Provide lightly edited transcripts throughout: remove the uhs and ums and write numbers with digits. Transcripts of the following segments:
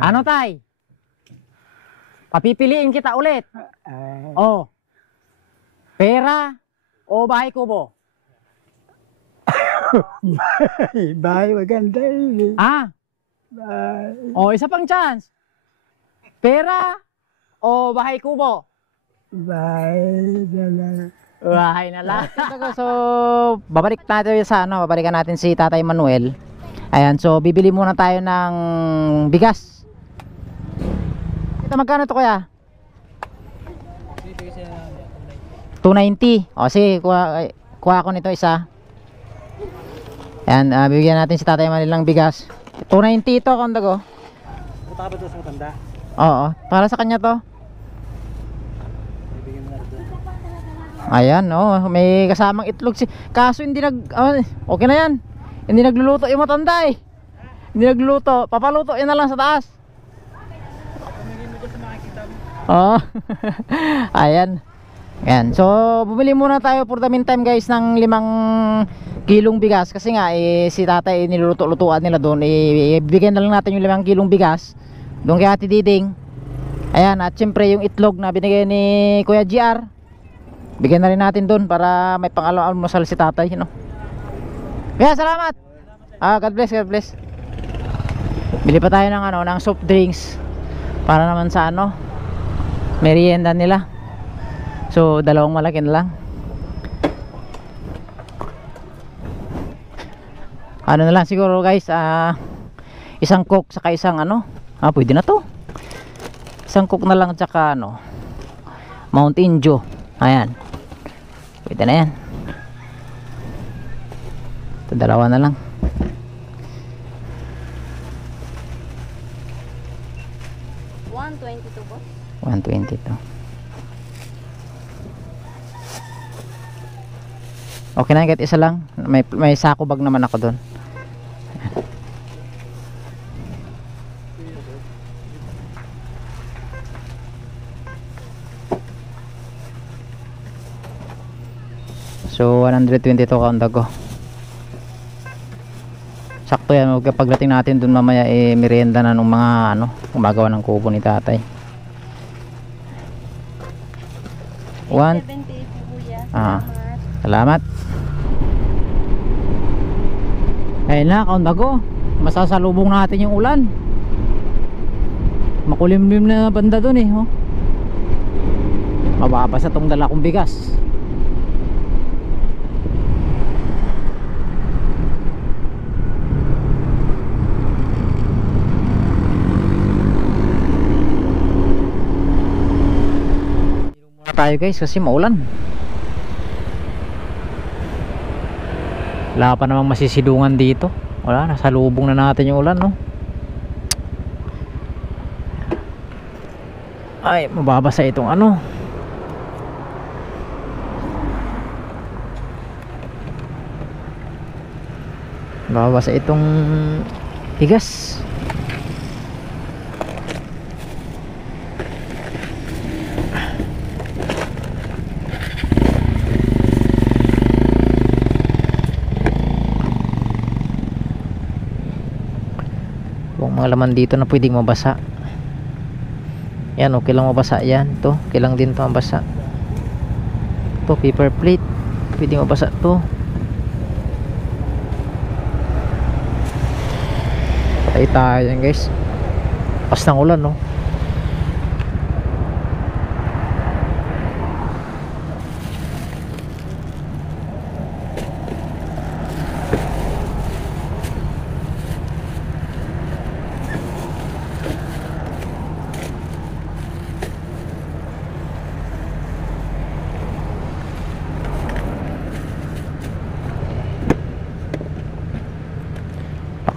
Ano tay? Papipiliin kita ulit. Oh. Pera o bahay kubo? Bahay maganda yun. Ah? O, isa pang chance. Pera o bahay kubo? Bahay na lang. Bahay na lang. So, babalik natin sa babalikan natin si Tatay Manuel. Ayan, so bibili muna tayo ng bigas. Ito magkano to kuya? 290. O sige, kuha ko nito isa. Ayan, bibigyan natin si Tatay Manuel ng bigas. 290 ito, kondago. Punta ka ba doon sa matanda? Oo, para sa kanya to. Ayan, oh, may kasamang itlog si. Kaso hindi okay na yan. Hindi nagluluto yung matanda eh. Hindi nagluluto, papaluto yan na lang sa taas. Oh. Ayan. Ayan, so bumili muna tayo for the meantime guys ng 5 kilong bigas kasi nga si tatay niluluto-lutuan nila doon, ibigyan na lang natin yung 5 kilong bigas doon kay Ate Diding. Ayan, at syempre yung itlog na binigay ni Kuya GR, bigyan na rin natin doon para may pang-almusal si tatay, you know. Kaya salamat. God bless, God bless. Bili pa tayo ng ng soft drinks para naman sa merienda nila. So 2 malaki na lang. Ano na lang siguro guys, isang coke saka isang pwede na to. Isang coke na lang tsaka Mountain Dew. Ayan. Pwede na yan. Ito 2 na lang. $122 po. $122. Okay na, kahit isa lang. May sako bag naman ako doon. So 122 count ako. Sakto yan, pagdating natin dun mamaya merienda na nung mga gumagawa ng kubo ni tatay. 178 salamat. Ayun na, count ako. Masasalubong natin yung ulan. Makulimlim na banda dun mababasa tong dala kong bigas. Tayo guys kasi maulan. Wala pa namang masisidungan dito. Wala, nasa lubong na natin yung ulan Ay, mababasa itong mababasa itong bigas. Mga laman dito na pwedeng mabasa. Yan, okay lang mabasa yan. To, okay lang din to mabasa. To, paper plate, pwedeng mabasa to. Patay tayo yan guys. Pas ng ulan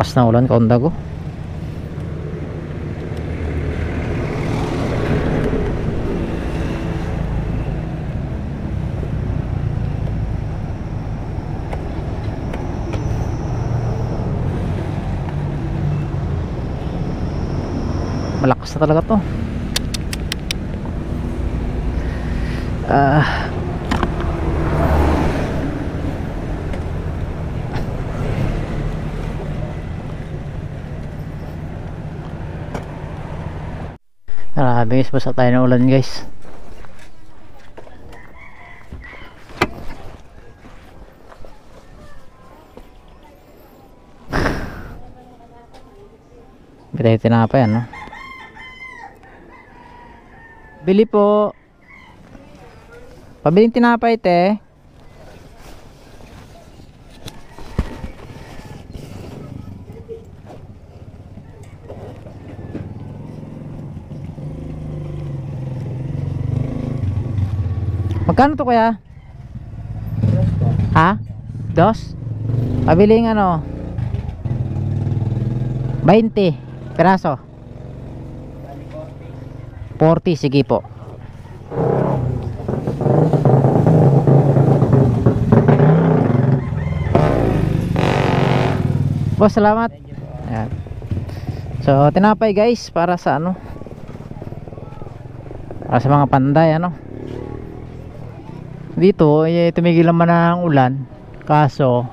lakas na ulan, kaundago. Malakas na talaga to. Grabe guys, basta tayo ng ulan guys. Bitay tinapay ano. Bili po. Pabiling tinapay te. Magkano to kuya? Ha? Dos? Pabiling ano? 20 peraso. 40, sige po. Boss, salamat. Ayan. So, tinapay guys para sa ano? Para sa mga panday ano? Dito, tumigil naman ang ulan. Kaso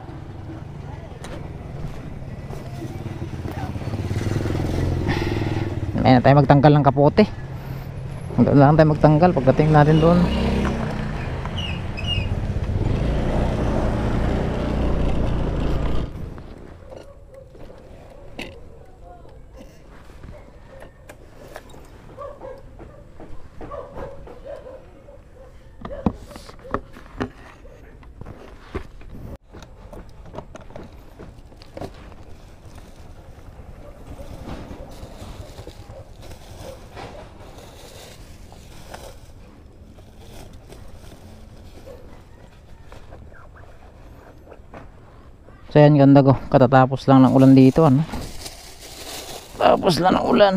ayun na tayo magtanggal ng kapote. Doon lang tayo magtanggal pagdating natin doon. So yan, ganda ko. Katatapos lang ng ulan dito ano. Tapos lang ng ulan.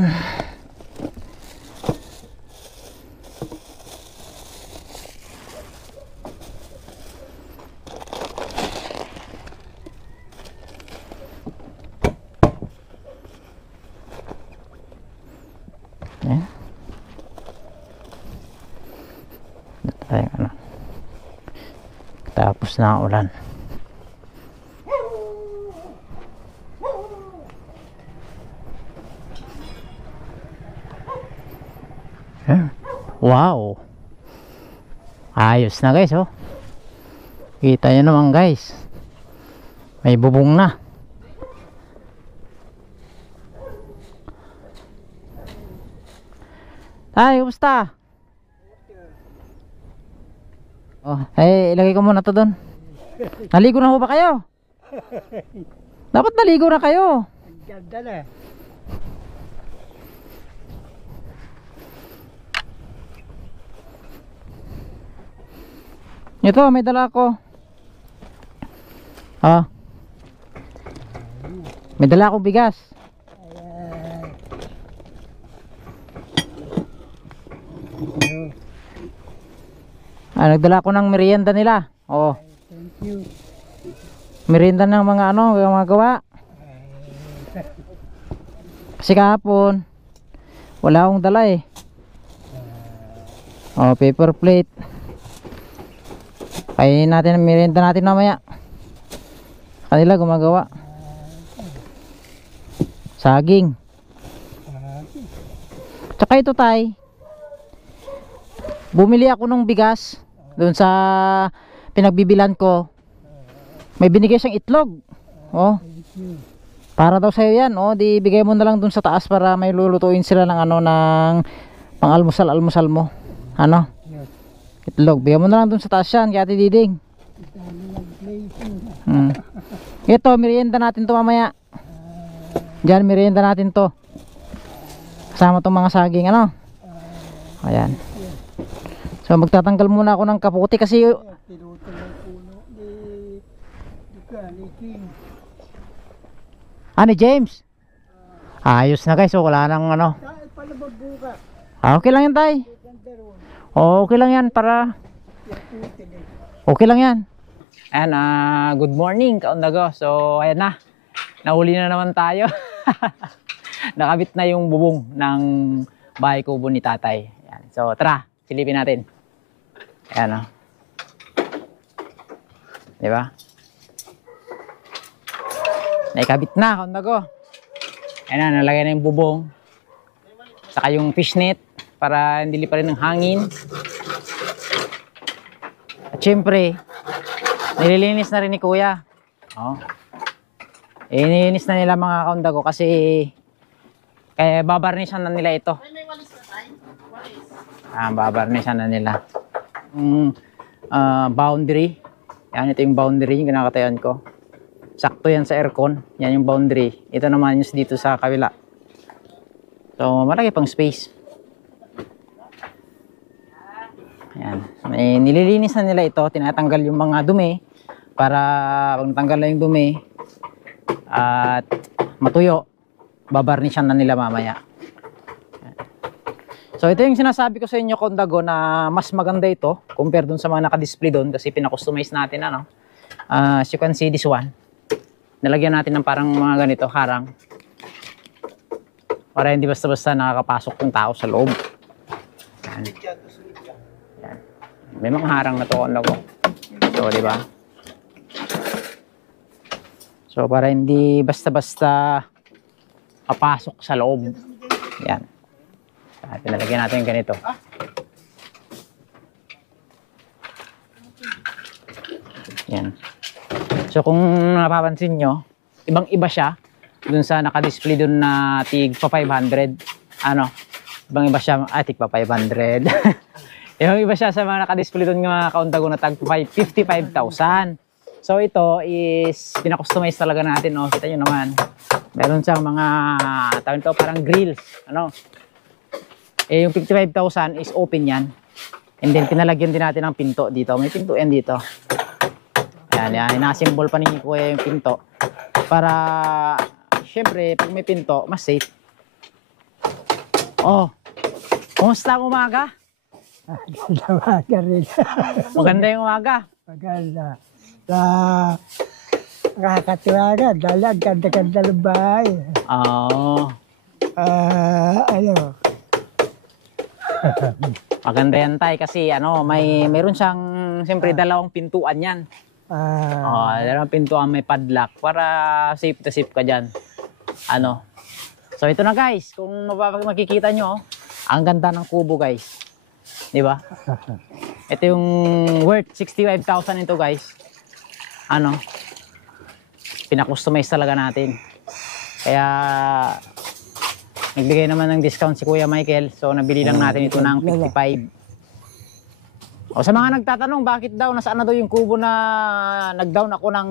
Yan. Ay, ano. Tapos na ang ulan. Wow, ayos na guys oh. Kita nyo naman guys, may bubong na. Ay, kumusta? Oh, ilagay ko muna to doon. Naligo na ho ba kayo? Dapat naligo na kayo. Ganda na. Ito, may dala ako. Ah. May dala akong bigas. Nagdala ako ng merienda nila. Oh. Thank you. Merienda ng mga ano, mga gawa. Kasi kahapon wala akong dala eh. Oh, paper plate. Kainin natin ang merienda natin mamaya. Kanila gumagawa. Saging. Tsaka ito tay. Bumili ako ng bigas doon sa pinagbibilan ko. May binigay siyang itlog. Oh. Para daw sa'yo yan. Oh, di bigay mo na lang doon sa taas para may lulutuin sila ng ano, ng pang-almusal mo. Ano? Itlog, bigyan mo na lang dun sa taas yan, kaya Ate Diding. Ito, merienda natin to mamaya. Diyan, merienda natin to. Kasama tong mga saging, ano? Ayan. So, magtatanggal muna ako ng kaputi kasi ni James. Ayos na guys, so wala nang ano. Okay lang yan tay. Okay lang yan para okay lang yan. Ayan, good morning kaundago. So ayan na, nahuli na naman tayo. Nakabit na yung bubong ng bahay kubo ni tatay. Ayan. So tara, silipin natin. Ayan o. Diba? Naikabit na kaundago. Ayan na, nalagay na yung bubong. Saka yung fishnet. para hindi lipa rin ng hangin. At syempre, nililinis na rin ni Kuya. Oh. Nililinis na nila mga kaunda ko kasi kaya babarnishan na nila ito. Babarnishan na nila. Boundary. Yan, ito yung boundary yung kinakatayan ko. Sakto yan sa aircon. Yan yung boundary. Ito naman yung dito sa kabila. So, malaki pang space. Yan. May nililinis na nila ito. Tinatanggal yung mga dumi para pag natanggal na yung dumi at matuyo, babarnishan na nila mamaya. So ito yung sinasabi ko sa inyo, Kondago, na mas maganda ito compare dun sa mga naka-display doon kasi pinakustomize natin, ano. As you can see, this one, nalagyan natin ng parang mga ganito, harang. Para hindi basta-basta nakakapasok yung tao sa loob. Yan. Yan. May mga harang na to, Kondago. So, di ba? So, para hindi basta-basta papasok sa loob. Yan. Pinalagyan natin yung ganito. Yan. So kung napapansin nyo, ibang-iba siya dun sa naka-display dun na tig pa 500. Ano? Ibang-iba siya, tig pa 500. Ibang-iba siya sa mga naka-display dun ng mga kaundago na tag 55,000. So ito is pinakustomize talaga natin, no? Kita nyo naman. Meron siyang mga tawag ito, parang grills, ano? Yung 55,000 is open yan. And then pinalagyan din natin ng pinto dito. May pinto yan dito. Ayan, yan. Inasimbol pa ni Kuya yung pinto. Para, syempre, pag may pinto, mas safe. Oh, kumusta ang umaga? Umaga rin. Maganda yung umaga. Maganda. Nakakatuwa ka. Dahil ang ganda-ganda ng bahay. Oo. Ano? Maganda yan, tay, kasi ano, mayroon siyang siyempre dalawang pintuan yan. Dalawang pintuan, may padlock para safe to safe ka diyan. Ano? So ito na, guys, kung makikita nyo, ang ganda ng kubo, guys. 'Di ba? Ito yung worth 65,000 ito, guys. Ano? Pinakustomize talaga natin. Kaya nagbigay naman ng discount si Kuya Michael. So, nabili lang natin ito ng 55. O sa mga nagtatanong, bakit daw, nasaan na daw yung kubo na nag-down ako ng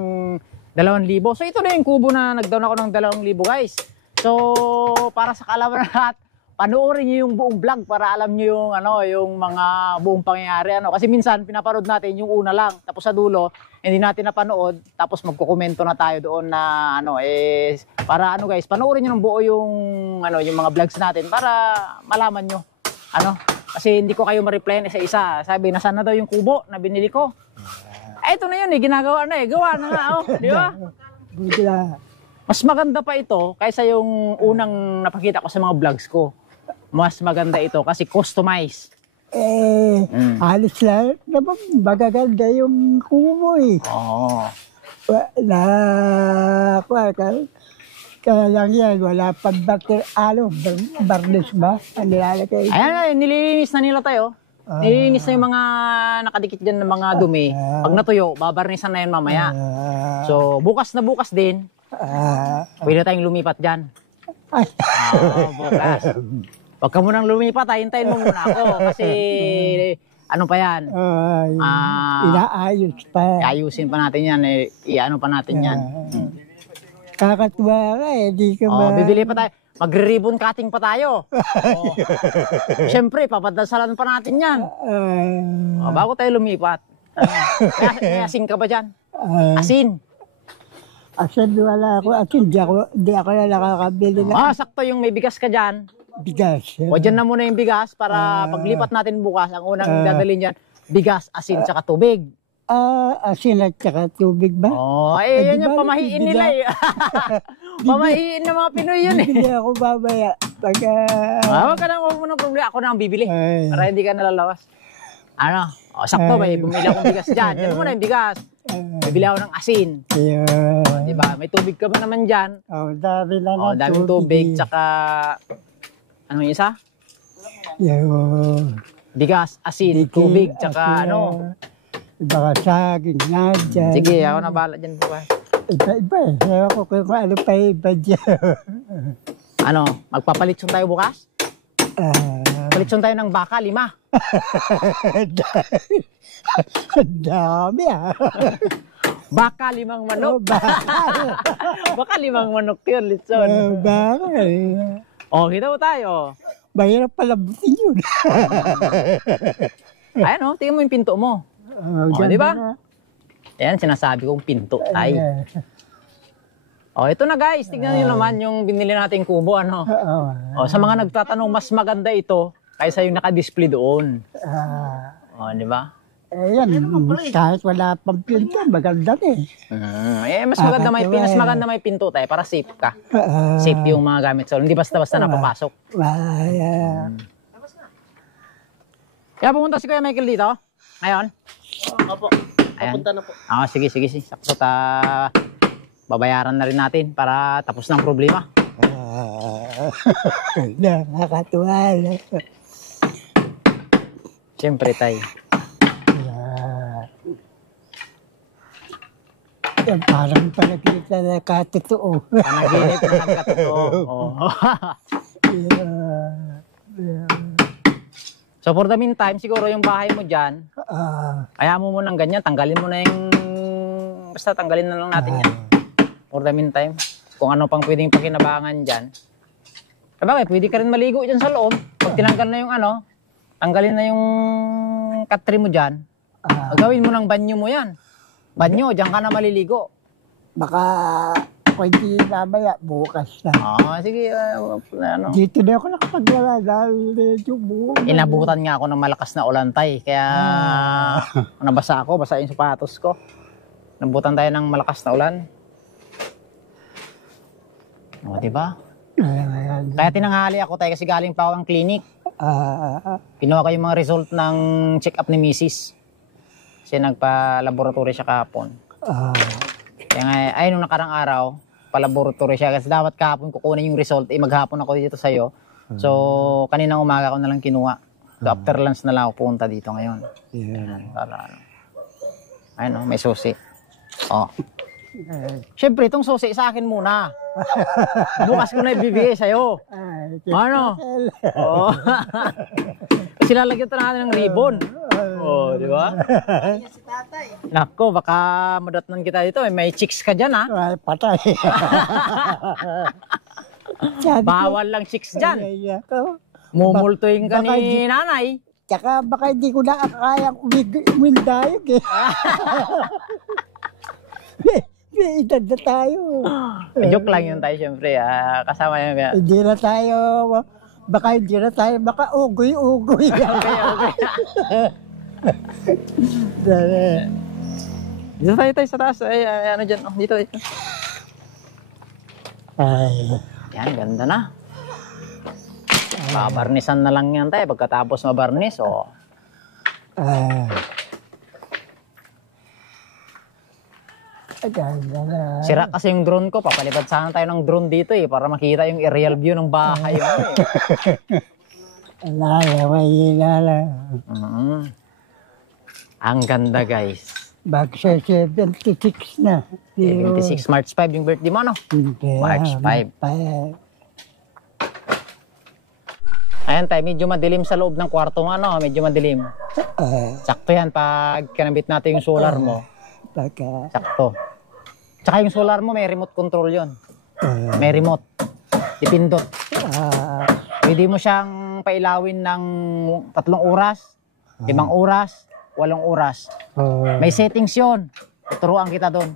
2,000? So, ito na yung kubo na nag-down ako ng 2,000, guys. So, para sa kaalaman lahat, panoorin nyo yung buong vlog para alam nyo yung, ano, yung mga buong pangyayari. Ano. Kasi minsan, pinaparod natin yung una lang. Tapos sa dulo, hindi natin napanood. Tapos magkukomento na tayo doon na, ano, para ano guys, panoorin nyo ng buo yung, ano, yung mga vlogs natin para malaman nyo. Ano, kasi hindi ko kayo ma-reply na isa-isa. Sabi, nasaan na daw yung kubo na binili ko? Ito na yun ginagawa na gawa na nga, oh. Di ba? Mas maganda pa ito kaysa yung unang napakita ko sa mga vlogs ko. Mas maganda ito kasi customized. Halos lang. Magaganda yung kubo eh. Oo. Kaya lang yan, wala pang barnis ba? Ang nilalagay. Ayan, nililinis na nila tayo. Nililinis na yung mga nakadikit dyan ng mga dumi. Pag natuyo, babarnisan na yan mamaya. So, bukas na bukas din, pwede tayong lumipat dyan. Bukas. Huwag ka munang lumipat, hintayin mo muna ako. Kasi, ano pa yan? Inaayos pa. Ayusin pa natin yan. Iano pa natin yan. Kakatuwa ka di ka ba? Bibili pa tayo. Magre-ribbon cutting pa tayo. Siyempre, papadasalan pa natin yan. Bago tayo lumipat. May asin ka ba dyan? Asin. Asin wala ako. Asin, di ako na nakakabili na. Sakto yung may bigas ka dyan. Bigas. O dyan na muna yung bigas para paglipat natin bukas, ang unang dadalhin dyan, bigas, asin, tsaka tubig. Asin at tsaka tubig ba? Yan yung pamahiin nila eh. Pamahiin ng mga Pinoy yun eh. Hindi ako babaya. Huwag mo na problema. Ako na ang bibili. Para hindi ka nalalawas. Ano? Sakto ba bumili akong bigas dyan. Yan mo na yung bigas. Bibili ako ng asin. Diba? May tubig ka ba naman dyan? Dami lang ng daming tubig. Tsaka, ano yung isa? Yung Bigas, asin, tubig, tsaka ano. baka saging nga dyan. Sige, ako na bahala dyan bukas. Iba eh. Ewan ko kung ano pa iba dyan. Ano, magpapalitson tayo bukas? Palitson tayo ng baka, 5. Ang dami ah. Baka 5 manok. Baka 5 manok yun, litson. Baka Oh, kita mo tayo. mahirap palambutin yun. Ayan oh, tingnan mo yung pinto mo. Oh, di ba? Ayan, sinasabi kong pinto, tay. Oh, ito na guys, tignan niyo naman yung binili nating kubo, ano. Oh, sa mga nagtatanong, mas maganda ito kaysa yung naka-display doon. Oh, di ba? Yan, kahit wala pang pinto, maganda eh. Mas maganda may pinto tayo para safe ka. Safe yung mga gamit. So, hindi basta-basta napapasok. Kaya pumunta si Kuya Michael dito? Ngayon? Opo. Papunta na po. Sige. Sakto babayaran na rin natin para tapos ng problema. Nakakatuwa. Siyempre, tay. Yan, parang palagita na katotoo. Panaginip na nagkatotoo. So for the meantime, siguro yung bahay mo dyan, kaya mo munang ganyan, tanggalin mo na yung, basta tanggalin na lang natin yan. For the meantime, kung ano pang pwedeng pakinabangan dyan. Sabagay, pwede ka rin maligo dyan sa loob. Pag tinanggal na yung ano, tanggalin na yung katri mo dyan, gawin mo ng banyo mo yan. Banyo, dyan ka na maliligo. Baka pwede mamaya, bukas na. Sige, ano. Dito na ako nakapagwala dahil medyo bukas. Inabutan nga ako ng malakas na ulan, tay. Kaya nabasa ako, basa yung sapatos ko. Nabutan tayo ng malakas na ulan. O, diba? Kaya tinanghali ako tayo kasi galing pa ako ng clinic. Kinuha ko yung mga result ng check-up ni Mrs. Kasi nagpa-laboratory siya kahapon. Kaya nga, nung nakarang araw, pa-laboratory siya. Kasi dapat kahapon kukunin yung result, maghapon ako dito sa'yo. So, kaninang umaga ko na lang kinuha. So, after lunch na lang ako punta dito ngayon. Para ano. Ayun, may susi. Siyempre, itong susi sa akin muna. Bukas ko na ibibigay sa'yo. Ano? Kasi lalagyan ito natin ng ribbon. Di ba? Nako, baka madatnan kita dito. May chicks ka dyan, ha? Patay. Bawal lang chicks dyan. Mumultuin ka ni nanay. Tsaka baka hindi ko na kayang umindayog eh. May edad na tayo. Joke lang yun tayo, siyempre. Kasama yun. Hindi na tayo, baka hindi na tayo, baka ugoy-ugoy. Dito tayo sa taas. Ano dyan? Dito. Yan, ganda na. Babarnisan na lang yan tayo. Pagkatapos mabarnis, sira kasi yung drone ko. Papalipad sana tayo ng drone dito para makita yung aerial view ng bahay mo Ang ganda, guys. Bagsa 76 na. 76, March 5 yung birthday mo, no? March 5. Ayan tayo, medyo madilim sa loob ng kwarto mo, ano? Medyo madilim. Sakto yan pag kinabit natin yung solar mo. Sakto. Tsaka yung solar mo, may remote control yon. May remote. Ipindot. Pwede mo siyang pailawin ng 3 oras, 5 oras, 8 oras. May settings yon. Tuturuan kita doon.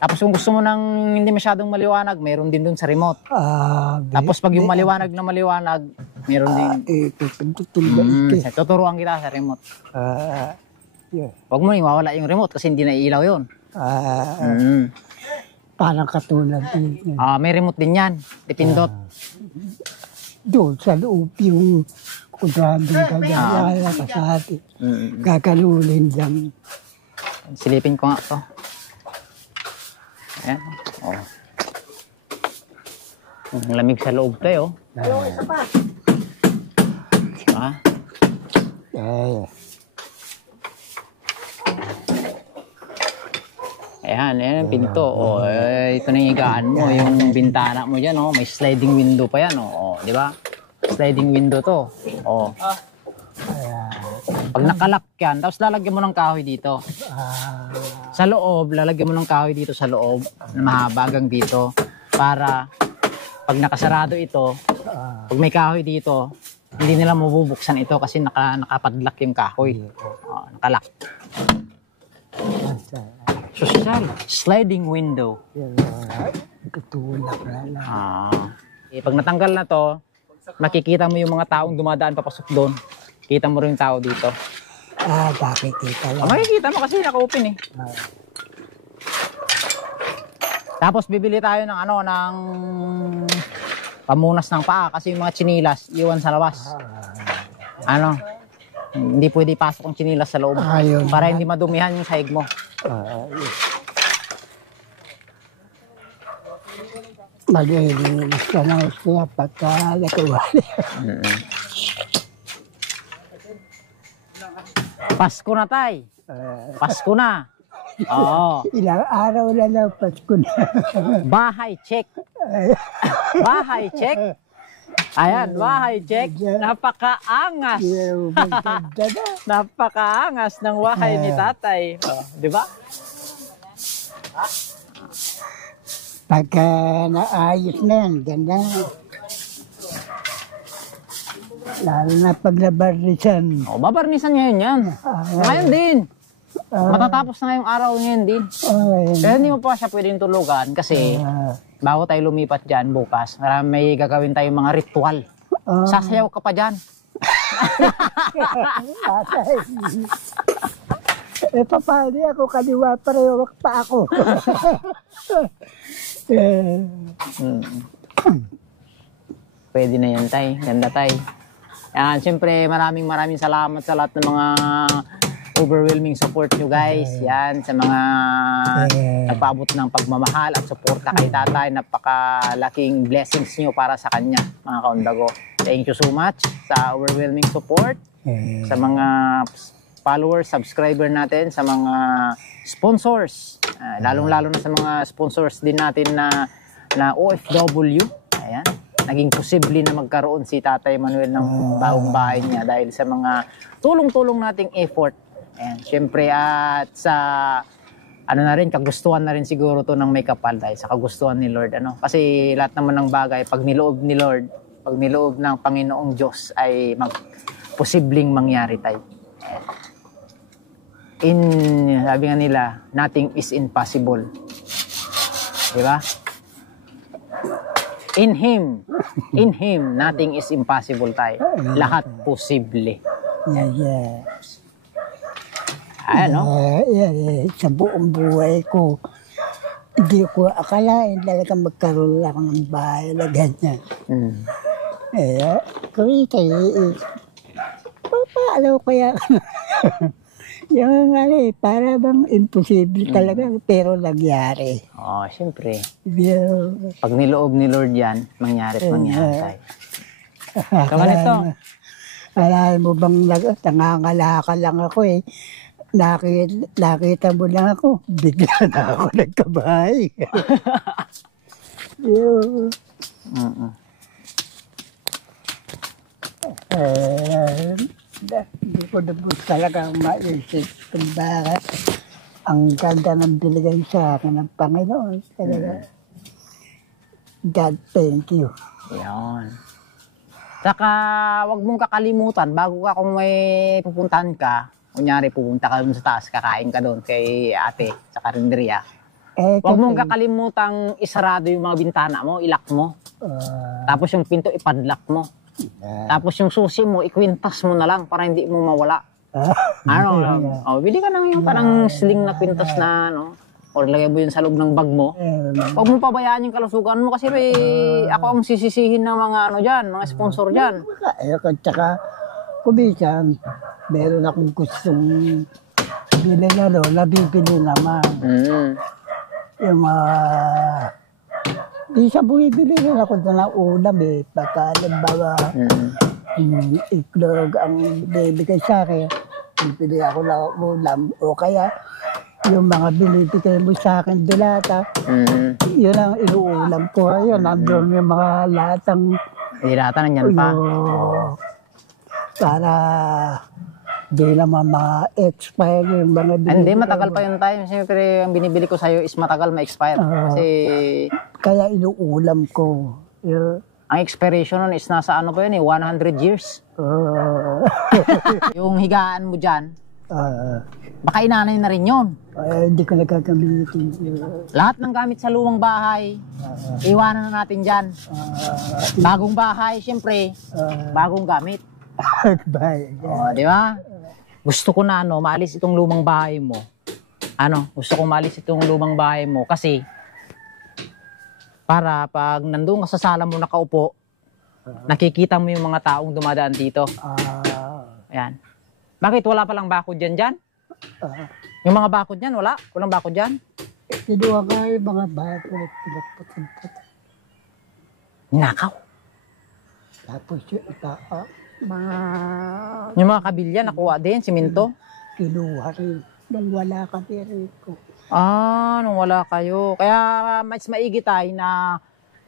Tapos kung gusto mo nang hindi masyadong maliwanag, mayroon din doon sa remote. Tapos pag yung maliwanag na maliwanag, mayroon din. Tuturuan kita sa remote. Huwag mo iwawala yung remote kasi hindi na ilaw yun. Parang katulad din. May remote din yan. Ipindot. Doon sa loob yung kudrahan din kanya sa atin. Gagalulin dyan. Silipin ko nga ito. Ayan. Ang lamig sa loob tayo. Ha? Eh, Ayan, ayan ang pinto. Oh, ito na yung higaan mo, yung bintana mo dyan, oh. May sliding window pa yan, oh. Di ba? Sliding window to. Oh. Pag nakalak yan, tapos lalagyan mo ng kahoy dito. Sa loob, lalagyan mo ng kahoy dito sa loob, na mahaba hanggang dito. Para pag nakasarado ito, pag may kahoy dito, hindi nila mabubuksan ito kasi nakapadlock yung kahoy. Oh, nakalak. Social. Sliding window. tutulak na lang. Pag natanggal na to, makikita mo yung mga taong dumadaan papasok doon. Kita mo rin yung tao dito. Nakikita lang. Makikita mo kasi naka-open eh. Tapos bibili tayo ng ano, ng pamunas ng paa kasi yung mga chinilas iwan sa labas. Ano? Hindi pwede pasok ang chinilas sa loob. Para hindi madumihan yung sahig mo. Mag-iinis ka ng siya pagka natuwa. Pasko na tay. Pasko na. Oo. Ilang araw na lang Pasko na. Bahay check. Bahay check. Ayan, bahay check. Napakaangas. Napakaangas ng bahay ni tatay. Oh, di ba? Pagka naayos na yan, ganda. Lalo na pag nabarnisan. Oh, babarnisan ngayon yan. Ngayon din. Matatapos na ngayong araw ngayon din. Kaya hindi mo pa siya pwedeng tulugan kasi bago tayo lumipat dyan bukas, may gagawin tayong mga ritual. Sasayaw ka pa dyan. Paano ako kaliwa parewak pa ako. Pwede na yan tay. Ganda tay. Yan, siyempre maraming salamat sa lahat ng mga overwhelming support nyo guys. Yan, sa mga nagpaabot ng pagmamahal at suporta kay tatay. Napakalaking blessings nyo para sa kanya, mga kaundago. Thank you so much sa overwhelming support. Sa mga followers, subscriber natin, sa mga sponsors. Lalong-lalo na sa mga sponsors din natin na OFW. Ayan. Naging posible na magkaroon si Tatay Manuel ng bagong bahay niya dahil sa mga tulong-tulong nating effort. Ayan, syempre at sa ano na rin, kagustuhan na rin siguro to ng may kapal dahil sa kagustuhan ni Lord. Ano? Kasi lahat naman ng bagay, pag niloob ni Lord, pag niloob ng Panginoong Diyos ay posibleng mangyari tayo. Sabi nga nila, nothing is impossible. Diba? In Him, nothing is impossible tayo. Lahat posible. Yes. Ano? Sa buong buhay ko, hindi ko akalain talaga magkaroon ako ng bahay na ganyan. Kurita, paano kaya? Yung para bang imposible talaga, pero nangyari. Siyempre. Pag niloob ni Lord yan, mangyari tayo. Kaman ito. Alam mo bang nangangalaka lang ako eh. Nakita mo lang ako, bigla na ako nagkabahay. Hindi ko na po talaga maisip kung bakit ang ganda ng binigay sa akin ng Panginoon. Talaga. God, thank you. Yan. Saka, wag mong kakalimutan, bago ka kung may pupuntahan ka, kunyari pupunta ka dun sa taas, kakain ka dun kay ate sa karinderya. Wag mong kakalimutang isarado yung mga bintana mo, ilak mo. Tapos yung pinto ipadlock mo. Tapos yung susi mo, ikwintas mo na lang para hindi mo mawala. Bili ka ng yung parang sling na kwintas na, or lagay mo yun sa loob ng bag mo. Huwag mo pabayaan yung kalusugan mo kasi ako ang sisisihin ng mga mga sponsor dyan. Tsaka, kumisan, meron akong gustong bilhin nabibili naman. Yung di siya bumibili rin ako na ng ulam eh. Pagka, halimbawa, itlog ang binibigay sa akin. Bibili ako ng ulam. O kaya, yung mga binibigay mo sa akin dilata, yun ang inuulam ko. Ayun, nandun yung mga latang Dilata na yan pa. para di naman ma-expire yung mga Hindi, matagal pa yung time. Siyempre, ang binibili ko sa'yo is matagal ma-expire. Kasi, Kaya inuulam ko. Yun. ang expiration nun is nasa ano pa yun 100 years. Yung higaan mo dyan, baka inanay na rin yun. Hindi ko nagagamitin. Lahat ng gamit sa lumang bahay, iwanan na natin dyan. Bagong bahay, siyempre, bagong gamit. Bye. O, di ba? Gusto ko na maalis itong lumang bahay mo. Gusto kong maalis itong lumang bahay mo kasi para pag nandun ka sa sala mo nakaupo, nakikita mo yung mga taong dumadaan dito. Ayan. Bakit wala palang bakod dyan? Yung mga bakod dyan, wala? Walang bakod dyan? Kinuha nga yung mga bakit. Pinagpatagpat. Nakaw. Tapos yung mga Yung mga kabilya, nakuha din, siminto. kinuha rin. Nung wala ka rito. Nung wala kayo. Kaya mas maigi tayo na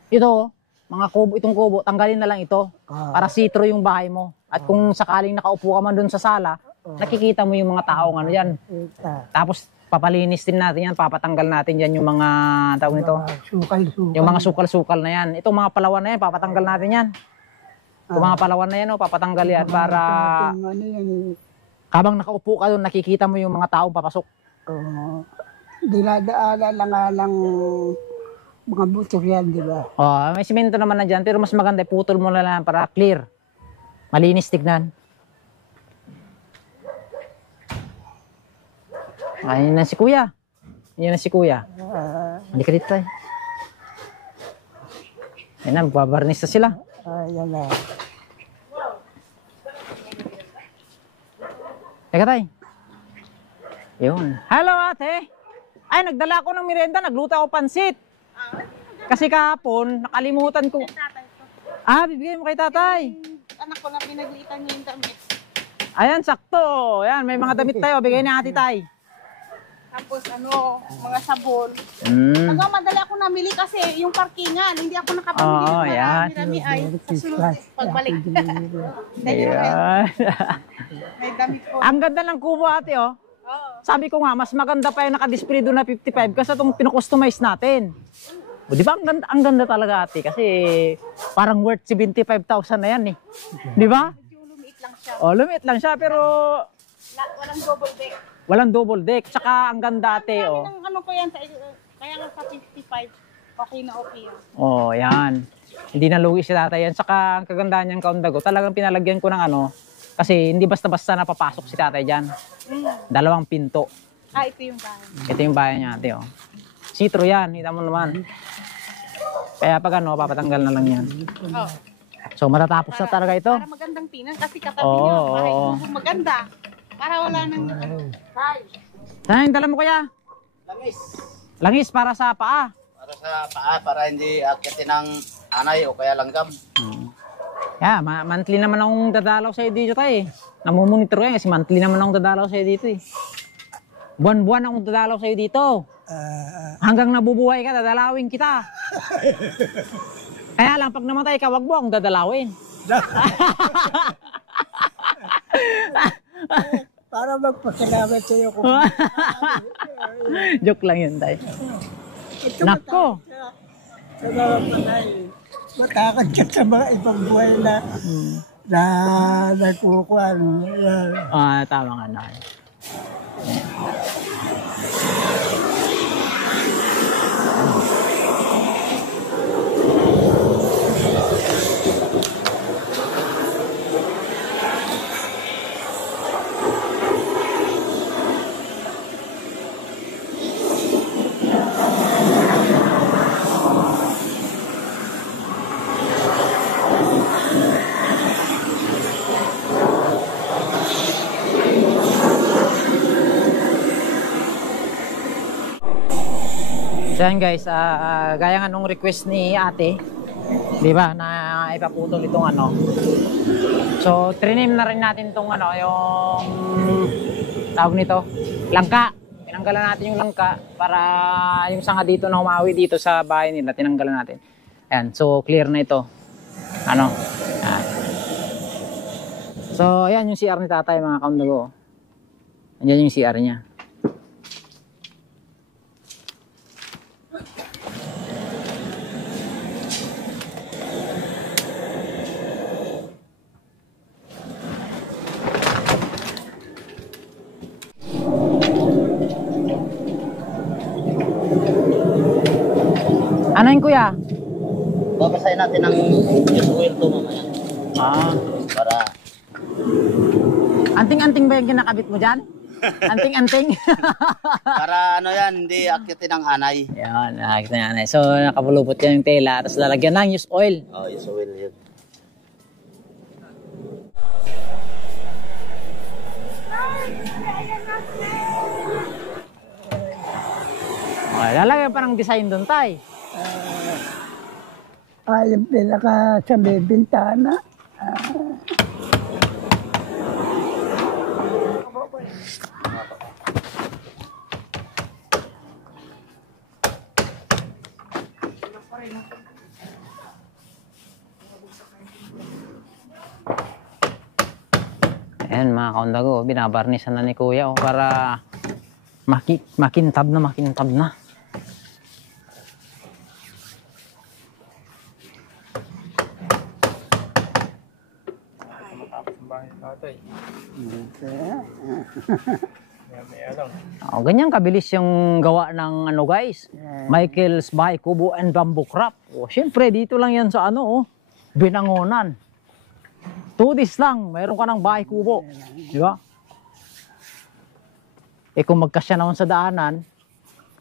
ito, mga kubo, itong kubo, tanggalin na lang ito para sitro yung bahay mo. At kung sakaling nakaupo ka man dun sa sala, nakikita mo yung mga taong yan. Tapos papalinis din natin yan, papatanggal natin yan yung mga tawag nito. Sukal-sukal. Yung mga sukal-sukal na yan. Itong mga palawan na yan, papatanggal natin yan. Itong mga palawan na yan, papatanggal yan para habang nakaupo ka dun, nakikita mo yung mga taong papasok. Dinadaanan na nga ng mga butor yan, di ba? May simento naman na dyan, pero mas maganda, putol mo na lang para clear. Malinis tignan. Ayun na si kuya. Ayun na si kuya. Hindi ka dito tayo. Ayun na, magbabarnis na sila. Ayan na. Teka tayo. Yun. Hello ate. Ay, nagdala ako ng merienda, nagluto ako pansit. Kasi kahapon, nakalimutan ko. Bibigay mo kay tatay. Anak ko na pinaglitan niya yung damit. Ayan, sakto. Ayan, may mga damit tayo. Bigay ni ate tay. Tapos mga sabon. Madali ako namili kasi yung parkingan, hindi ako nakapamili ng ayan. marami ay sa sunod pagbalik. Ayan. May damit ko. Ang ganda ng kubo ate, oh. Sabi ko nga, mas maganda pa yung nakadisplay doon na 55 kasi itong pinakustomize natin. Di ba? Ang ganda talaga ate kasi parang worth 75,000 na yan eh. Di ba? Medyo lumiit lang siya. Lumiit lang siya pero Walang double deck. walang double deck. Tsaka ang ganda ate, oh. Ano ko yan, kaya nga sa 55, okay na okay yan. Yan. Hindi na lugi si tatay yan. Tsaka ang kagandahan niyang kaundago, talagang pinalagyan ko ng kasi hindi basta-basta napapasok si tatay dyan. 2 pinto. Ito yung bahay. Ito yung bahay niya ate, oh. Sitro yan, kita mo naman. Kaya pag papatanggal na lang yan. So matatapos na talaga ito. Para magandang tinan kasi katabi niya. Bahay mo maganda. Para wala nang Saan yung dala mo kuya? Langis. Langis para sa paa. Para sa paa, para hindi akitin ng anay o kaya langgam. Monthly naman akong dadalaw sa'yo dito tayo eh. Namumonitor ko yan kasi monthly naman akong dadalaw sa'yo dito eh. Buwan-buwan akong dadalaw sa'yo dito. Hanggang nabubuhay ka, dadalawin kita. Kaya lang, pag namatay ka, wag mo akong dadalawin. Para magpasalamat sa'yo kung Joke lang yun tayo. Nako! matakot ka sa mga ibang buhay na nagkukuhan. Tama nga na. So yan guys, gaya nga nung request ni ate, di ba, na ipaputol itong So, trinim na rin natin tong ano, yung tawag nito, langka. Tinanggalan natin yung langka para yung sanga dito na humawi dito sa bahay nila, tinanggalan natin. Ayan, so clear na ito. Ano? Ayan. So, ayan yung CR ni tatay mga kaundago. Ayan yung CR niya. Ano yun kuya? Babasahin natin ng use oil to mamaya. Ah. Para Anting-anting ba yung kinakabit mo dyan? Anting-anting? para ano yan, hindi akitin ng anay. Yan, nakakita na yan. So, nakapulupot yan yung tela. Tapos lalagyan ng use oil. Oh, use oil yun. Okay, lalagyan pa ng design doon, tay. Yung pinaka sa may bintana. Ayan mga kaundago, binabarnisan na ni kuya para makintab na. Oh, ganyan kabilis yung gawa ng ano guys. Michael's Bahay Kubo and Bamboo Craft. Oh, syempre dito lang yan sa ano oh, Binangonan. 2 days lang, mayroon ka ng bahay kubo. Di ba? Eh kung magkasya naman sa daanan,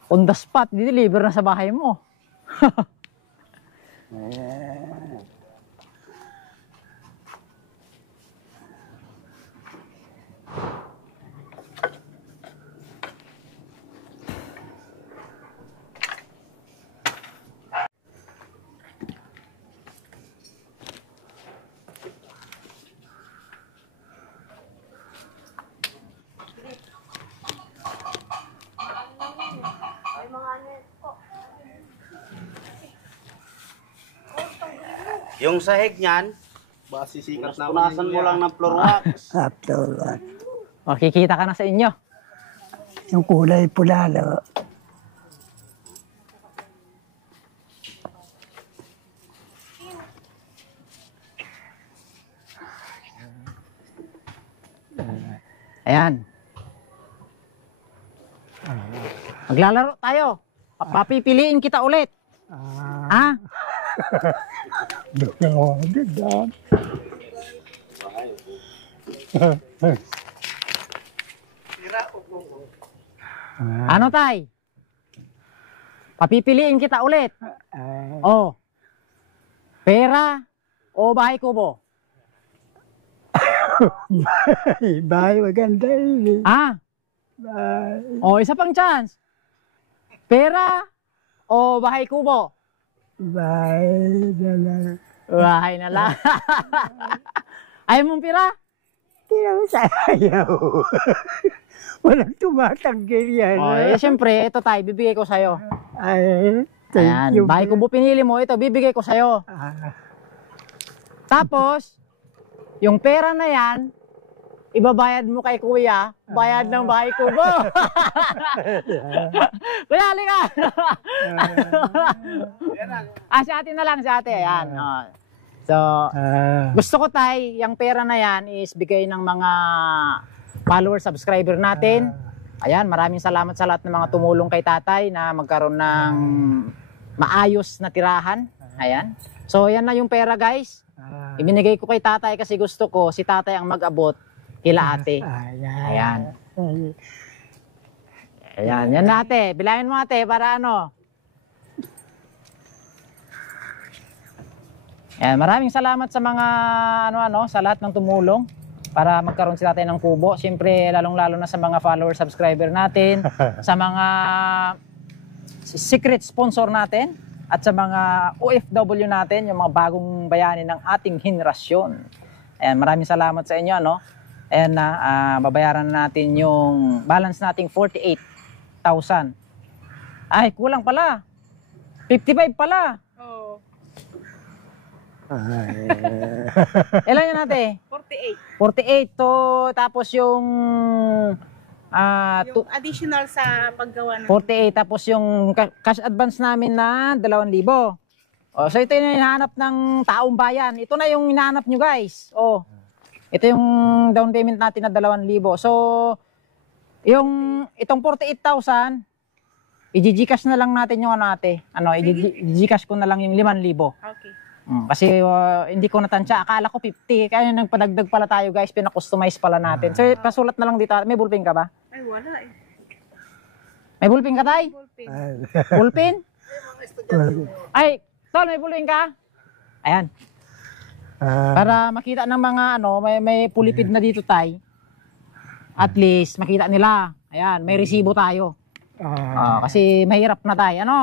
on the spot, di-deliver na sa bahay mo. Yung sahig niyan, Sisikat na punasan mo lang ng floor wax. After that. Makikita ka na sa inyo. Yung kulay pula, no? Ayan. Maglalaro tayo. Papipiliin kita ulit. Ha? Doon ako agad. Ano tay? Papipiliin kita ulit. Oh. Pera o bahay kubo? Bahay maganda yun. Ah? Bahay. O isa pang chance. Pera o bahay kubo? Bahay na lang. Bahay na lang. Ayaw mong pera? Hindi naman sayaw. Walang tumatanggil yan. O, siyempre, ito tayo, bibigay ko sa'yo. Ay, thank Ayan, you. bahay kubo pinili mo, ito, bibigay ko sa'yo. Tapos, yung pera na yan, ibabayad mo kay kuya, bayad ng bahay kubo. Kuya, halika. Si ate na lang, si ate. Ayan. Oh. So, gusto ko tay, yung pera na yan is bigay ng mga follower, subscriber natin. Ayan, maraming salamat sa lahat ng mga tumulong kay tatay na magkaroon ng maayos na tirahan. Ayan. So, yan na yung pera guys. Ibinigay ko kay tatay kasi gusto ko si tatay ang mag-abot kila ate. Ayan. Ayan, yan na ate. Bilangin mo ate para ano. Ayan, maraming salamat sa mga sa lahat ng tumulong para magkaroon si tatay ng kubo. Siyempre, lalong-lalo na sa mga follower, subscriber natin, sa mga secret sponsor natin, at sa mga OFW natin, yung mga bagong bayani ng ating henerasyon. Ayan, maraming salamat sa inyo, no? Ayan na, babayaran natin yung balance nating 48,000. Ay, kulang pala. 55 pala. Oo. Ilan yan natin? 48. 48 to, tapos yung Yung additional sa paggawa ng 48, tapos yung cash advance namin na 2,000. Oh, so ito yung hinahanap ng taong bayan. Ito na yung hinahanap nyo, guys. Oh. Ito yung down payment natin na 2,000. So itong 48,000, i-Gcash na lang natin yung ano ate. Ano, i-Gcash ko na lang yung 5,000. Okay. Kasi hindi ko natansya. Akala ko 50. Kaya nagpadagdag pala tayo, guys. Pinakustomize pala natin. So pasulat na lang dito. May ballpen ka ba? Ay, wala eh. May ballpen ka, tay? Ballpen. Ballpen? Ay, tol, may ballpen ka? Ayan. Para makita ng mga ano, may pulipid na dito, tay. At least makita nila. Ayan, may resibo tayo. Kasi mahirap na tayo, ano?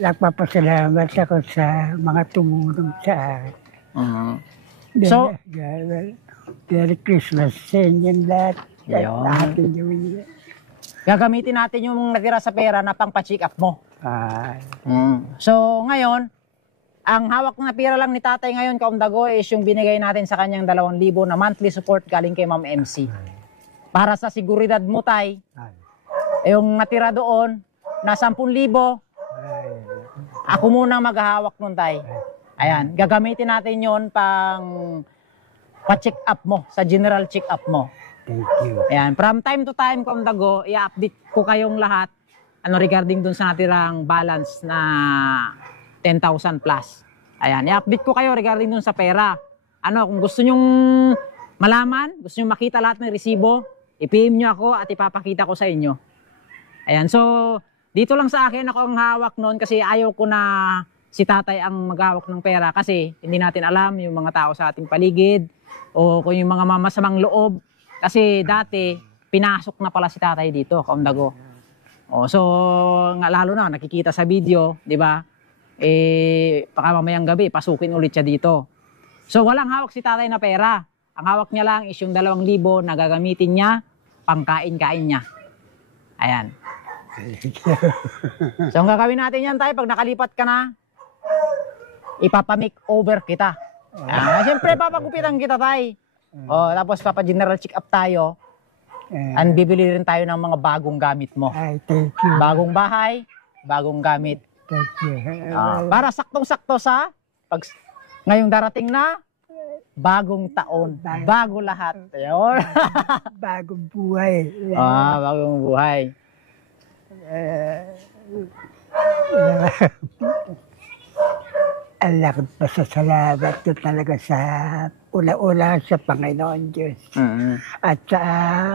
Nagpapasalamat ako sa mga tumulong sa akin. So, Merry Christmas sa inyong lahat. Ayun. Lahat ng gawin niya. gagamitin natin yung natira sa pera na pang pa-check up mo. So, ngayon, ang hawak na pera lang ni tatay ngayon, Kaundago, is yung binigay natin sa kanyang 2,000 na monthly support galing kay Ma'am MC. Para sa seguridad mo, tay, yung natira doon, na 10,000, ako muna maghahawak nun, tay. Ayan, gagamitin natin yon pang pa-check up mo, sa general check up mo. Thank you. Ayan, from time to time, Kaundago, i-update ko kayong lahat regarding dun sa natirang balance na 10,000 plus. Ayan, i-update ko kayo regarding dun sa pera. Kung gusto nyong malaman, gusto nyong makita lahat ng resibo, i-PM nyo ako at ipapakita ko sa inyo. Ayan, so dito lang sa akin ako ang hawak nun kasi ayaw ko na si tatay ang maghawak ng pera kasi hindi natin alam yung mga tao sa ating paligid o kung yung mga masamang loob. Kasi dati, pinasok na pala si tatay dito, Kaundago. So, lalo na, nakikita sa video, di ba? Baka mamayang gabi, pasukin ulit siya dito. So, walang hawak si tatay na pera. Ang hawak niya lang is yung 2,000 na gagamitin niya, pangkain-kain niya. Ayan. So, ang gagawin natin yan tayo, pag nakalipat ka na, ipapamake over kita. Siyempre, papagupitan kita tayo. Tapos papa-general check up tayo. And bibili rin tayo ng mga bagong gamit mo. Ay, thank you. Bagong bahay, bagong gamit. Thank you. Para saktong-sakto sa ngayong darating na bagong taon, bago lahat. Ayun. Bagong buhay. Bagong buhay. Ang laking pasasalamat ko talaga sa una-una sa Panginoon Diyos. At sa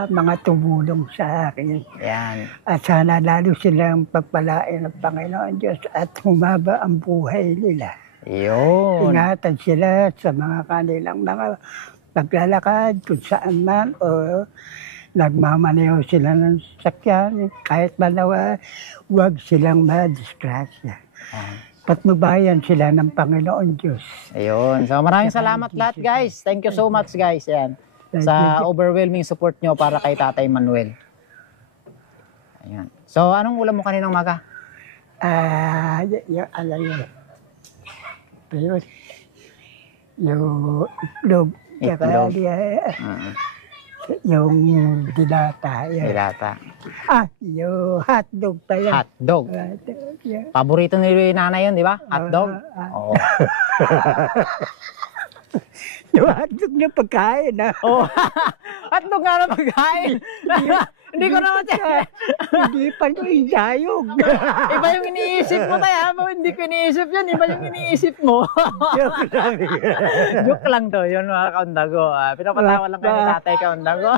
mga tumulong sa akin. Yan. At sana lalo silang pagpalain ng Panginoon Diyos at humaba ang buhay nila. Yun. Ingatan sila sa mga kanilang mga paglalakad kung saan man o nagmamaneho sila ng sakyan. Kahit manawa, huwag silang madisgrasya. Patnubayan sila ng Panginoon Diyos. Ayun. So maraming salamat lahat, guys. Thank you so much, guys. Yan. Sa overwhelming support nyo para kay Tatay Manuel. Ayan. So anong ulam mo kaninang umaga? Yung itlog. Itlog. Yung dilata. Dilata. Yung hotdog pa yan. Hotdog. Paborito ni nanay yun, di ba? Hotdog. Oo. Yung hotdog na pagkain. Hotdog nga na pagkain. Hindi ko naman siya. Hindi pa yung dayog. Iba yung iniisip mo tayo. Hindi ko iniisip yun. Iba yung iniisip mo. Joke lang. Joke lang to. Yun mga Kaundago. Pinapatawa lang kayo ni Tatay Kaundago.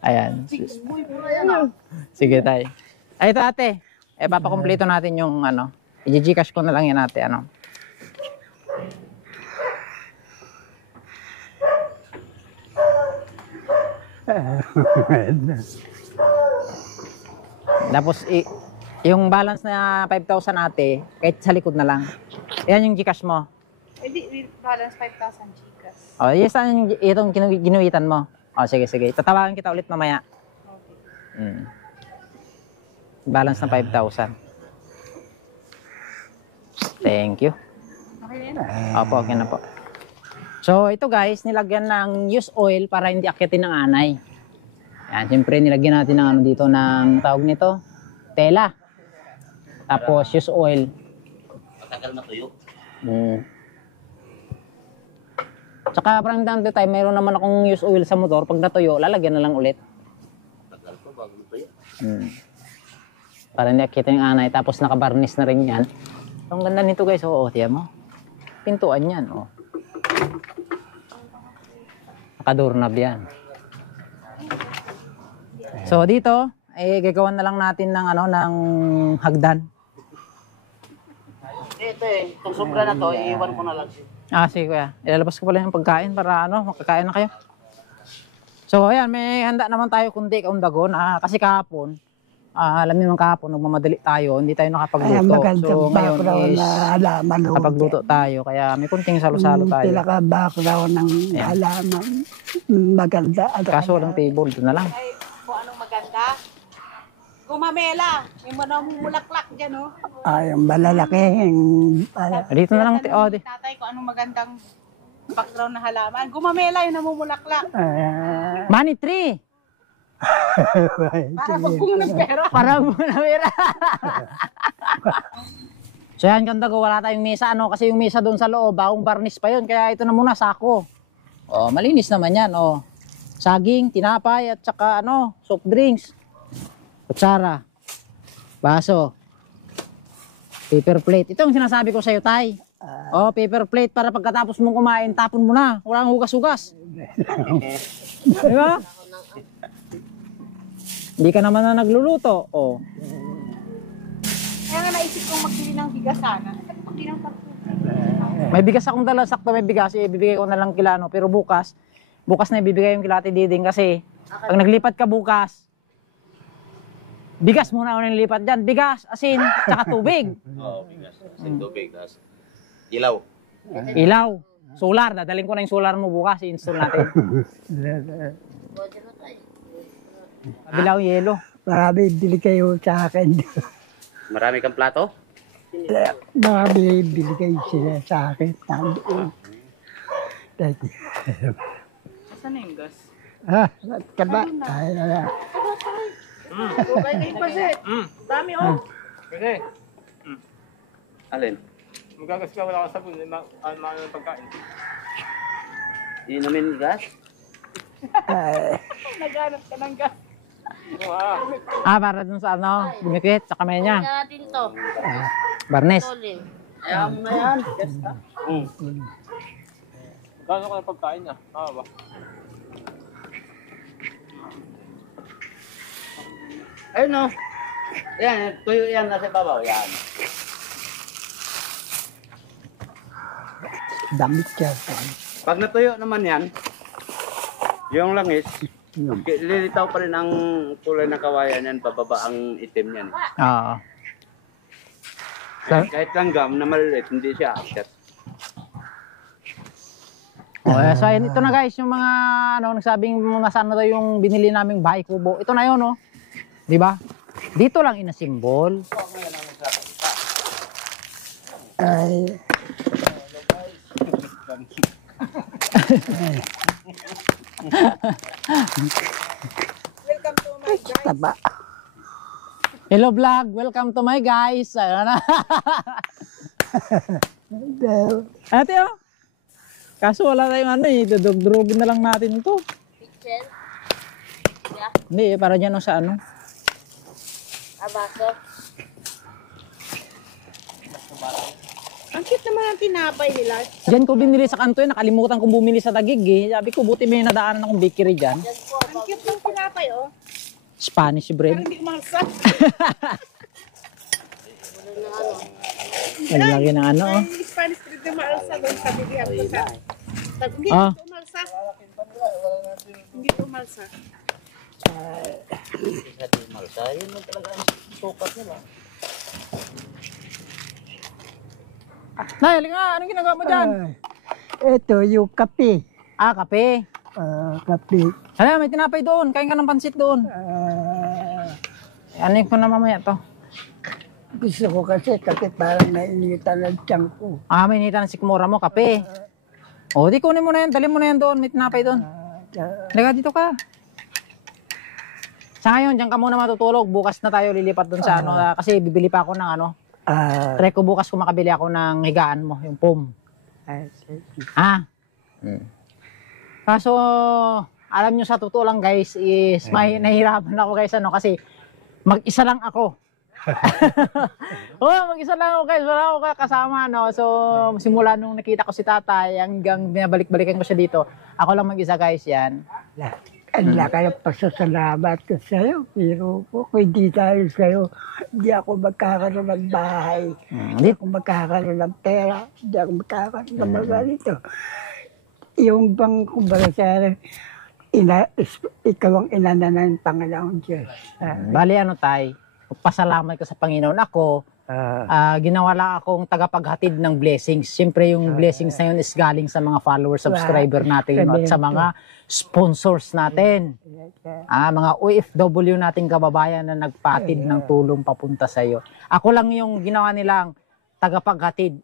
Ayan. Sige tayo. Ay ito ate. Papakompleto natin yung i-Gcash ko na lang yan ate. Tapos Yung balance na 5,000 ate, kahit sa likod na lang. Yan yung Gcash mo. Eh di, balance 5,000 Gcash. O, yes, itong ginuwitan mo. O, sige, sige. Tatawagan kita ulit mamaya. Okay. Balance na 5,000. Thank you. Okay na. Opo, okay na po. So, ito guys, nilagyan ng used oil para hindi akyatin ng anay. Yan, siyempre nilagyan natin ng ano dito ng tawag nito, tela. Tapos used oil. Matagal na tuyo. Tsaka parang time to time, mayroon naman akong used oil sa motor. Pag natuyo, lalagyan na lang ulit. Matagal ko bago tuyo. Para hindi akyatin ng anay. Tapos nakabarnis na rin yan. So, ang ganda nito guys, oo, tiyan mo. Pintuan yan, oh. Naka-doorknob yan. So dito, gagawan na lang natin ng ano, ng hagdan. Ito itong sobra na to, iiwan ko na lang. Sige kuya. Ilalabas ko pala yung pagkain para ano, makakain na kayo. So ayan, may handa naman tayo kundi kaundagon. Kasi kahapon, alam niyo naman kahapon, nagmamadali tayo, hindi tayo nakapagluto. So ngayon is nakapagluto tayo, kaya may kunting salo-salo tayo. Pinaka-background ng halaman. Maganda. Kaso walang table, doon na lang. Ay, kung anong maganda. Gumamela. Yung mulaklak dyan, oh. Yung malalaking. Dito na lang. Tatay ko anong magandang background na halaman. Gumamela yung namumulaklak. Money tree! Para magbunga ng pera. Para muna pera. So yan, ganda ko, wala tayong mesa, ano, kasi yung mesa doon sa loob, bagong barnis pa yun, kaya ito na muna, sako. Malinis naman yan, saging, tinapay, at saka, soft drinks. Kutsara, baso, paper plate. Ito ang sinasabi ko sa'yo, Tay. Paper plate para pagkatapos mong kumain, tapon mo na, walang hugas-hugas. Di ba? Hindi ka naman na nagluluto, Kaya nga naisip kong magbili ng bigas sana. Magbili ng parang. May bigas akong dala, sakto may bigas, ibibigay ko na lang kila, pero bukas na ibibigay yung kila Ate Diding kasi pag naglipat ka bukas, bigas muna ako nilipat dyan, bigas, asin, tsaka tubig. Bigas. Asin tubig. Ilaw. Ilaw, solar, dadaling ko na yung solar mo bukas, i-install natin. Kabilaw yelo. Marami bili kayo sa akin. Marami kang plato? Marami bili kayo sila sa akin. Nandoon. Saan na yung gas? Kaba. Okay, kayo pa, Zed. Dami, oh. Kasi, Alin? magagas ka, wala kang sabon, ano yung pagkain. Inumin gas? Naghanap ka ng gas. Para dun sa bumikit, sa kamay niya. natin to. Barnes. Tolin. Ayaw mo na yan. Gas ka. Magkano ka ng pagkain niya? Ba? Ayun o. Yan, tuyo yan nasa babaw. Yan. Damit siya. Pag natuyo naman yan, yung langis, lilitaw pa rin ang kulay ng kawayan yan, bababa ang itim yan. Oo. Kahit langgam na maliliit, hindi siya akyat. So ayun, ito na guys, yung mga nagsabing nasaan na daw yung binili naming bahay kubo. Ito na yun, di ba? Dito lang inasimbol. Ay. Welcome to my guys. Taba. Hello vlog, welcome to my guys. Ayun na. Ate kaso wala tayong dudugdurugin na lang natin ito. Kitchen. Hindi, para dyan sa Abaso. Ang cute naman ang tinapay nila. Diyan ko binili sa kanto nakalimutan kong bumili sa Taguig Sabi ko, buti may nadaanan akong bakery dyan. Ang cute ng tinapay, oh. Spanish Pero bread. hindi umalsa. Ang lagi ng May Spanish bread na maalsa doon sa bilihan ko sa. Hindi Ah. ito umalsa. Hindi ito umalsa. Sa di malsa, yun mo talaga ang sukat nila. Nay, halika, anong ginagawa mo dyan? Ito yung kape. Ah, kape. Kape. Hala, may tinapay doon. Kain ka ng pansit doon. Ano ko na mamaya to? Gusto ko kasi kape parang nainitan ng tiyan ko. Ah, may nita ng sikmura mo, kape. O, di kunin mo na yan. Dali mo na yan doon. May tinapay doon. Halika, dito ka. Sa ngayon, dyan ka muna matutulog. Bukas na tayo lilipat doon sa ano. Kasi bibili pa ako ng ano. Try ko bukas kung makabili ako ng higaan mo, yung foam. Ah. Kaso, alam nyo sa totoo lang guys, is may nahihirapan ako guys ano kasi mag-isa lang ako. Mag-isa lang ako guys, wala ako kasama no. So, simula nung nakita ko si tatay hanggang binabalik-balikan ko siya dito, ako lang mag-isa guys yan. Ang laki ng pasasalamat ko sa'yo, pero kung hindi dahil sa'yo, hindi ako magkakaroon ng bahay, hindi ako magkakaroon ng pera, hindi ako magkakaroon ng mga ganito. Yung bang, kumbaga sa'yo, ikaw ang inana ng Panginoon Diyos. Bali ano tay, pasalamat ko sa Panginoon ako, ginawa lang akong tagapaghatid ng blessings. Siyempre yung blessings na yun is galing sa mga followers, subscriber natin at sa mga sponsors natin. Mga OFW nating kababayan na nagpatid ng tulong papunta sa iyo. Ako lang yung ginawa nilang tagapaghatid.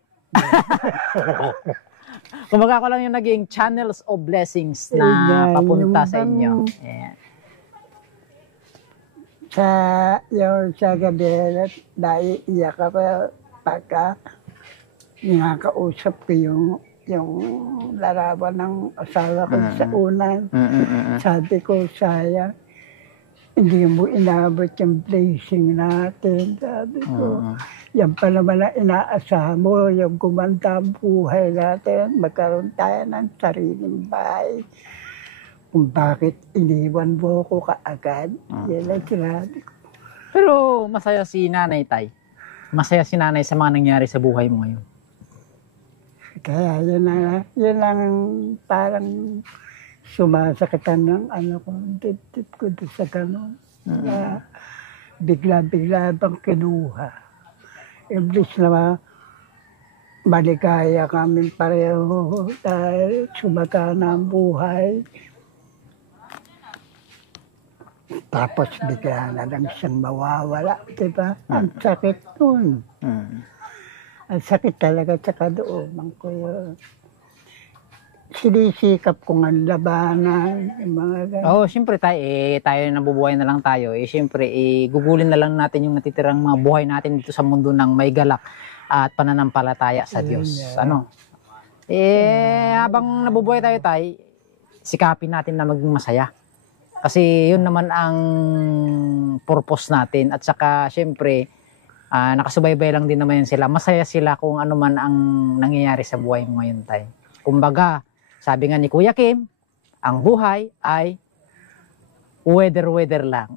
Kumbaga ako lang yung naging channels of blessings na papunta sa inyo. Ayan. Sa gabi, naiiyak ako pagka nakakausap ko yung larawan ng asawa ko sa unan. Sabi ko, sayang, hindi mo inabot yung blessing natin. Sabi ko, yan pa naman na inaasahan mo, yung gumanda ang buhay natin, magkaroon tayo ng sariling bahay. Kung bakit iniwan mo ko kaagad, yan ang sinabi ko. Pero masaya si nanay tay. Masaya si nanay sa mga nangyari sa buhay mo ngayon. Kaya yun lang parang sumasakitan ng ano ko, dip ko doon sa gano'n. Bigla-bigla bang kinuha. Iblis na maligaya kami pareho dahil sumagana ang buhay. Tapos bigla na lang siyang mawawala, diba? Ang sakit nun. Ang sakit talaga sa kadooban ko yun. Sinisikap ko nga labanan, yung mga ganyan. Oo, siyempre tayo nabubuhay na lang tayo. Siyempre, gugulin na lang natin yung natitirang mga buhay natin dito sa mundo ng may galak at pananampalataya sa Diyos. Habang nabubuhay tayo sikapin natin na maging masaya. Kasi yun naman ang purpose natin. At saka, siyempre, nakasubaybay lang din naman yun sila. Masaya sila kung ano man ang nangyayari sa buhay mo ngayon tayo. Kumbaga, sabi nga ni Kuya Kim, ang buhay ay weather lang.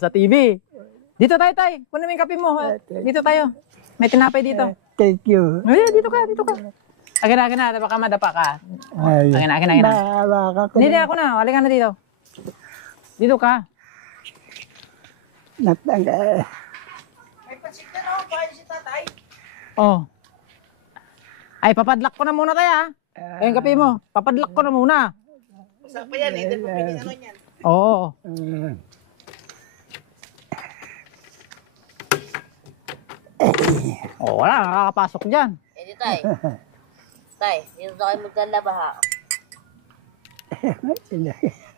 Sa TV. Dito tayo, tay. Kunin mo yung kape mo. Dito tayo. May tinapay dito. Thank you. Dito ka. Akin na. Baka madapa ka. Akin na. Hindi, ako na. Halika na dito. Dito ka. May pansit ka na ako, bahay si tatay. Oh. Ay, papadlak ko na muna tayo Ayun, kape mo. Papadlak ko na muna. Masarap pa yan, hindi mo pinino yan. Oo. Wala, nakakapasok dyan. Hindi tay. Tay, dito na kayo maglalaba ha.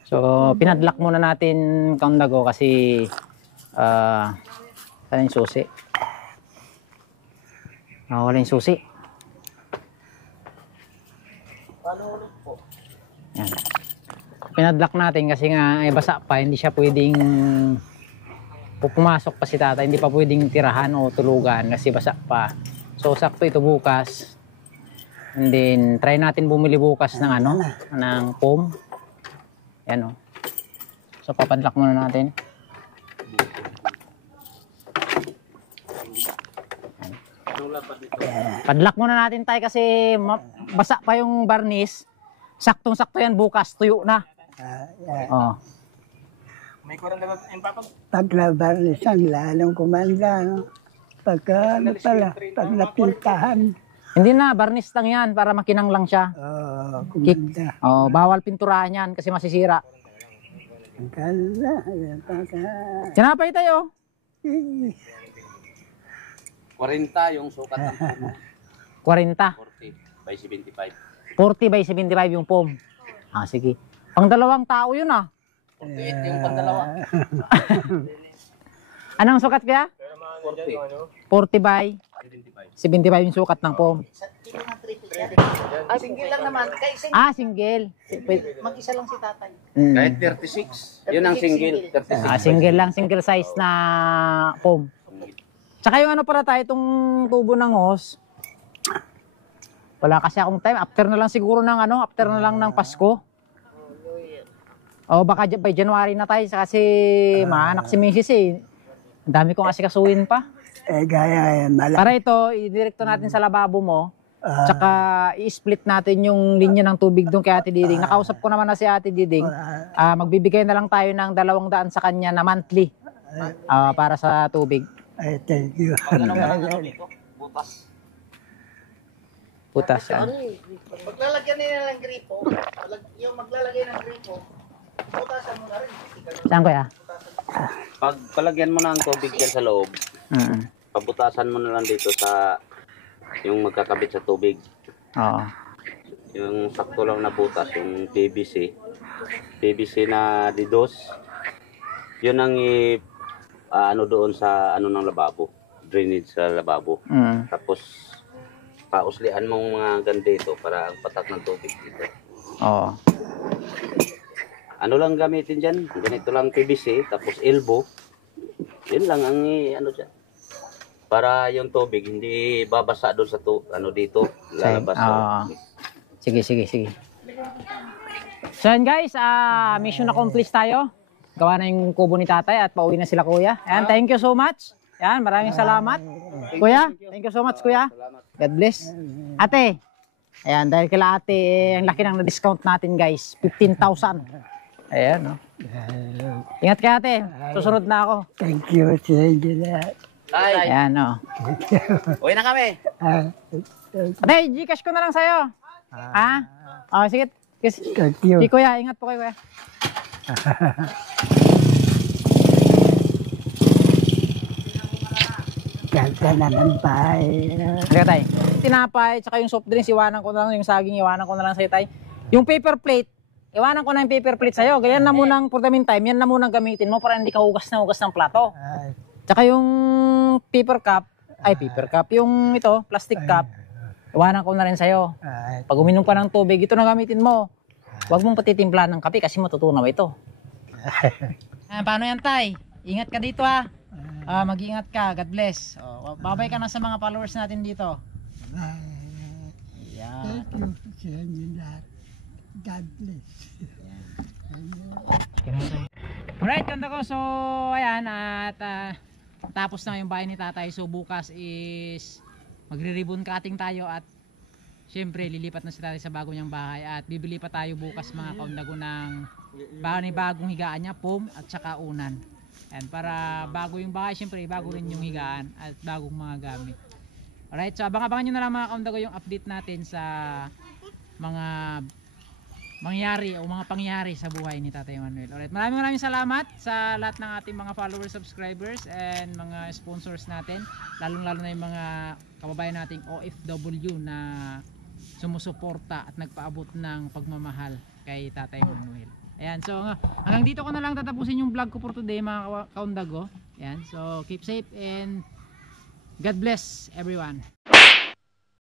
So, pinadlock muna natin Kaundago kasi saan yung susi? Wala yung susi. Yan. Pinadlock natin kasi nga ay basa pa, hindi siya pwedeng pumasok pa si tata, hindi pa pwedeng tirahan o tulugan kasi basa pa. So, sakto ito bukas. And then, try natin bumili bukas ng ng foam. Yan So, papadlock muna natin. Padlock muna natin tayo kasi basa pa yung varnish. Saktong-sakto yan bukas, tuyo na. May kurang dapat yung papag. Pag nabarnisan, lalong kumanda. No? Pagka ano pala, pag napintahan, Hindi na, varnish lang yan para makinang lang siya. kumanda. Oh, bawal pinturahan yan kasi masisira. Ang ganda. Ayan, pagka... Sinapay tayo. 40 yung sukat ng puno. 40. 40 by 75. 40 by 75 yung foam. Ah, sige. Pang dalawang tao yun ah. 48 yung pandalawa. Anong sukat kaya? 40. 40 by 75. 75 yung sukat ng foam. Single lang naman. Kaya Ah, single. mag-isa lang si tatay. Kahit 36. Yun ang single. 36. Ah, single lang, single size na foam. Tsaka yung ano para tayo, itong tubo ng hose. Wala kasi akong time. After na lang siguro ng ano, after na lang ng Pasko. O baka by January na tayo kasi maanak si Mrs. eh. Ang dami kong asikasuhin pa. Gaya, malaki. Para ito, idirekto natin sa lababo mo. Tsaka i-split natin yung linya ng tubig doon kay Ate Diding. Nakausap ko naman na si Ate Diding. Magbibigay na lang tayo ng 200 sa kanya na monthly para sa tubig. Ay, thank you. Butas. Putas. Paglalagyan nila ng gripo, yung maglalagay ng gripo, putasan mo na rin. Saan ko ya? Pag palagyan mo na ang tubig dyan sa loob, pabutasan mo na lang dito sa yung magkakabit sa tubig. Oo. Yung sakto lang na butas, yung PVC. PVC na didos. Yun ang ano doon sa ano ng lababo. Drainage sa lababo. Tapos pauslian mong mga ganito para ang patak ng tubig dito. Oo. Ano lang gamitin dyan? Ganito lang PVC, tapos elbow. Yun lang ang ano dyan. Para yung tubig hindi babasa doon sa ano dito, lalabas. Sige. So yan guys, mission accomplished tayo. Gawa na yung kubo ni tatay at pauwi na sila kuya. Ayan, thank you so much. Ayan, maraming salamat. Kuya, thank you so much kuya. God bless. Ate, ayan, dahil kila ate, ang laki ng na-discount natin guys. 15,000. Ayan, no. Ingat ka ate, susunod na ako. Thank you sa inyo lahat. Ayan, no. Uwi na kami. Ate, Gcash ko na lang sa'yo. Ha? Oh, sige. Thank you. Sige kuya, ingat po kayo kuya. Ganda naman pa. Halika tay. Tinapay, tsaka yung soft drinks, iwanan ko na lang, yung saging, iwanan ko na lang sa'yo tay. Yung paper plate, iwanan ko na yung paper plate sa'yo. Ganyan na munang, for the meantime, yan na munang gamitin mo para hindi ka hugas ng plato. Tsaka yung paper cup, yung ito, plastic cup, iwanan ko na rin sa'yo. Pag uminom ka ng tubig, ito na gamitin mo. Huwag mong patitimpla ng kape kasi matutunaw ito. Paano yan tay? Ingat ka dito ha. Mag-ingat ka. God bless. Babay ka na sa mga followers natin dito. Yan. Thank you sa inyo lahat. God bless. Alright, ganda ko. So, ayan. At tapos na yung bahay ni tatay. So, bukas is magre-ribbon cutting tayo. At syempre, lilipat na si tatay sa bago niyang bahay. At bibili pa tayo bukas mga kaundago ng bagong higaan niya, foam at saka unan. And para bago yung bahay, syempre bago rin yung higaan at bagong mga gamit. Alright, so abang-abangan nyo na lang mga kaundago yung update natin sa mga mangyari o mga pangyari sa buhay ni Tatay Manuel. Alright, maraming salamat sa lahat ng ating mga followers, subscribers and mga sponsors natin, lalong-lalo na yung mga kababayan nating OFW na sumusuporta at nagpaabot ng pagmamahal kay Tatay Manuel. Ayan, so hanggang dito ko na lang tatapusin yung vlog ko for today mga kaundago. Ayan, so keep safe and God bless everyone.